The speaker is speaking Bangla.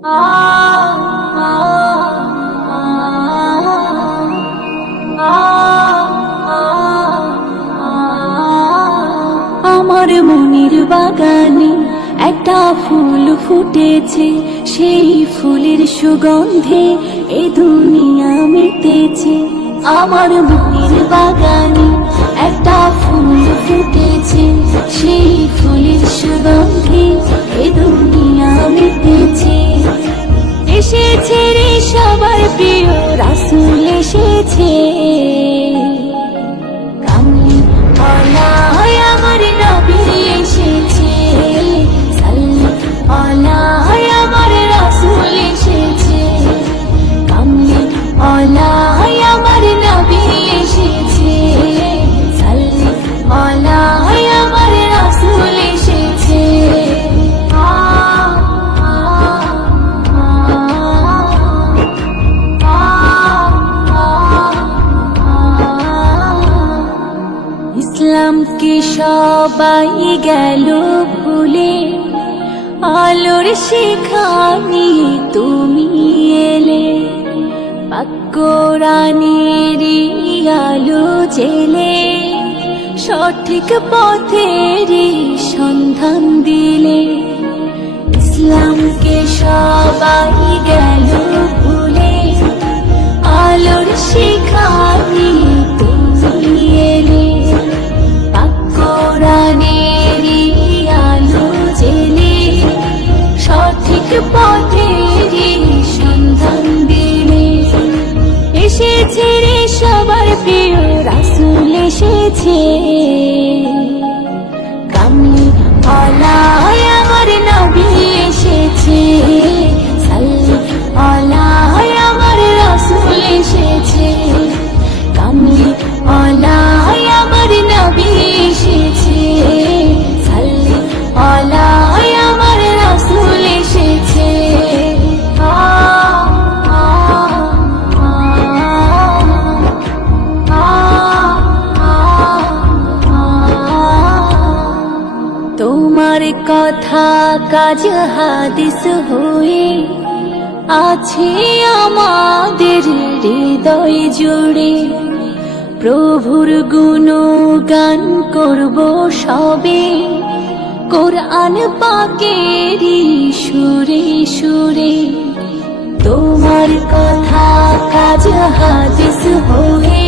আমার মনের বাগানে একটা ফুল ফুটেছে, সেই ফুলের সুগন্ধে এ দুনিয়া মেতেছে। আমার মনের বাগানে একটা ফুল ফুটেছে, সেই ফুলের সুগন্ধে এ দুনিয়া মেতেছে। এসেছে রে সবার প্রিয় রাসূল এসেছে, কামলি ওয়ালা আমার নবী এসেছে, সাল্লাল্লাহু আমার রাসূল এসেছে, কামলি ওয়ালা আমার নবী এসেছে, সাল্লাল্লাহু আমার রাসূল এসেছে। ইসলামকে সবাই গেল ভুলে, আলোর শিখা নিয়ে তুমি এলে, পাক কোরআনেরই আলো জেলে, সঠিক পথেরই সন্ধান দিলে। ইসলামকে সবাই গেল ভুলে, আলোর শিখা নিয়ে তুমি এলে, পাক কোরআনেরই আলো জেলে, সঠিক পথেরই সন্ধান দিলে। এসেছে রে সবার প্রিয় রাসূল এসেছে, কামলি ওয়ালা আমার নবী এসেছে, সাল্লাল্লাহু আমার রাসূল এসেছে, কামলি ওয়ালা আমার নবী এসেছে, সাল্লাল্লাহু আমার রাসূল এসেছে। তোমার কথা কাজ হাদিস হয়ে আছে আমাদের হৃদয় জুড়ে, প্রভুর গুণগান করব সবে, কোরআন পাকেরই সুরে সুরে। তোমার কথা কাজ হাদিস হয়ে